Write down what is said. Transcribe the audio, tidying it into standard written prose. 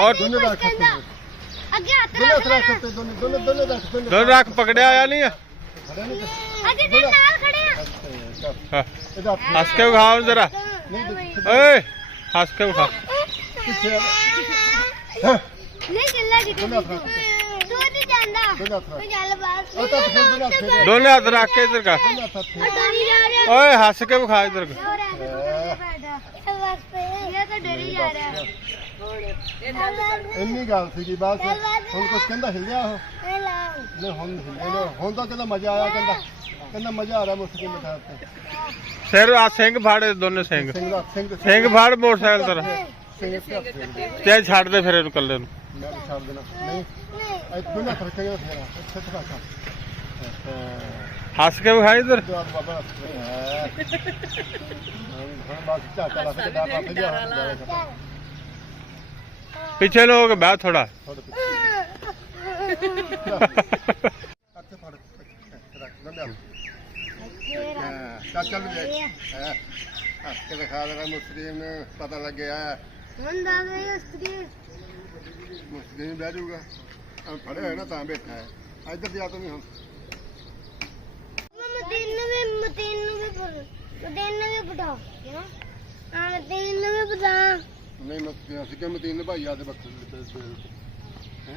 और दोनों रख ਅੱਗੇ ਹੱਥ दोनों ਰੱਖ रख सकते दोनों दोनों दोनों रख दोनों रख पकड़े आया नहीं है खड़े नहीं ਅਸੀਂ ਤੇ ਨਾਲ ਖੜੇ ਆ हाँ, इधर हंस के उठाओ जरा नहीं ओए हंस के उठा पीछे ਨਹੀਂ ਚੱਲਾ ਜੀ ਤੂੰ दोनों रख ਨਹੀਂ ਜਾਂਦਾ दोनों रख ਤੂੰ ਚੱਲ ਬਾਸ और तो दोनों रख दोनों हाथ रख के इधर का दोनों रख ਡਰੀ ਜਾ ਰਿਹਾ ओए हंस के उठा इधर का ਇਹ ਤਾਂ ਡਰੀ ਜਾ ਰਿਹਾ ਇੰਨੀ ਗੱਲ ਸੀਗੀ ਬਸ ਹੁਣ ਕੁਛ ਕਹਿੰਦਾ ਹਿੱਲਿਆ ਉਹ ਨੇ ਹੁਣ ਤਾਂ ਕਹਿੰਦਾ ਮਜ਼ਾ ਆਇਆ ਕਹਿੰਦਾ ਮਜ਼ਾ ਆ ਰਿਹਾ ਮੁਸਕੀ ਮਿਠਾ ਤੇ सिर आ सिंह फाड़े दोनों सिंह ਸਿੰਘ ਦਾ ਸਿੰਘ सिंह फाड़ मोटरसाइकिल तेरा ਸਿੰਘ ਤੇ ते छाड़ दे फिर इन्हू कल्ले नू ਮੈਂ ਵੀ ਛੱਡ ਦੇਣਾ ਨਹੀਂ ਇੱਥੋਂ ਨਾ ਖਰਚੇਗਾ ਫੇਰ ਇੱਥੇ ਤੱਕ हंस के उठा इधर ਜਵਾਬ ਬਾਬਾ ਹੁਣ ਬਾਕੀ ਝਾਟਾ ਲਾ ਕੇ ਦਾ ਪਾਸੇ ਜਾ पीछे लोग बैठ थोड़ा ਅੱਛਾ ਫੜ ਰੱਖ ਲੰਮਾ ਚੱਲ ਵੀ ਹੱਥ ਕੇ ਦਿਖਾ ਦੇਣਾ ਮੁਸਲੀਮ ਨੂੰ ਪਤਾ ਲੱਗਿਆ ਹੁੰਦਾ ਨਹੀਂ ਉਸਦੀ ਮੁਸਲੀਮ ਬਹਿ ਜਾਊਗਾ ਫੜਿਆ ਹੋਇਆ ਨਾ ਤਾਂ ਬੈਠਾ ਹੈ ਇੱਧਰ ਜਾ ਤੂੰ ਹੁਣ ਮਤੀਨ ਨੂੰ ਵੀ ਬਤਾ ਹਾਂ ਮਤੀਨ ਨੂੰ ਵੀ ਬਤਾ ਨਹੀਂ ਮੈਂ ਅਸੀਂ ਕਿ ਮਤੀਨ ਭਾਈ ਆ ਦੇ ਬੱਕਰੇ ਹੈ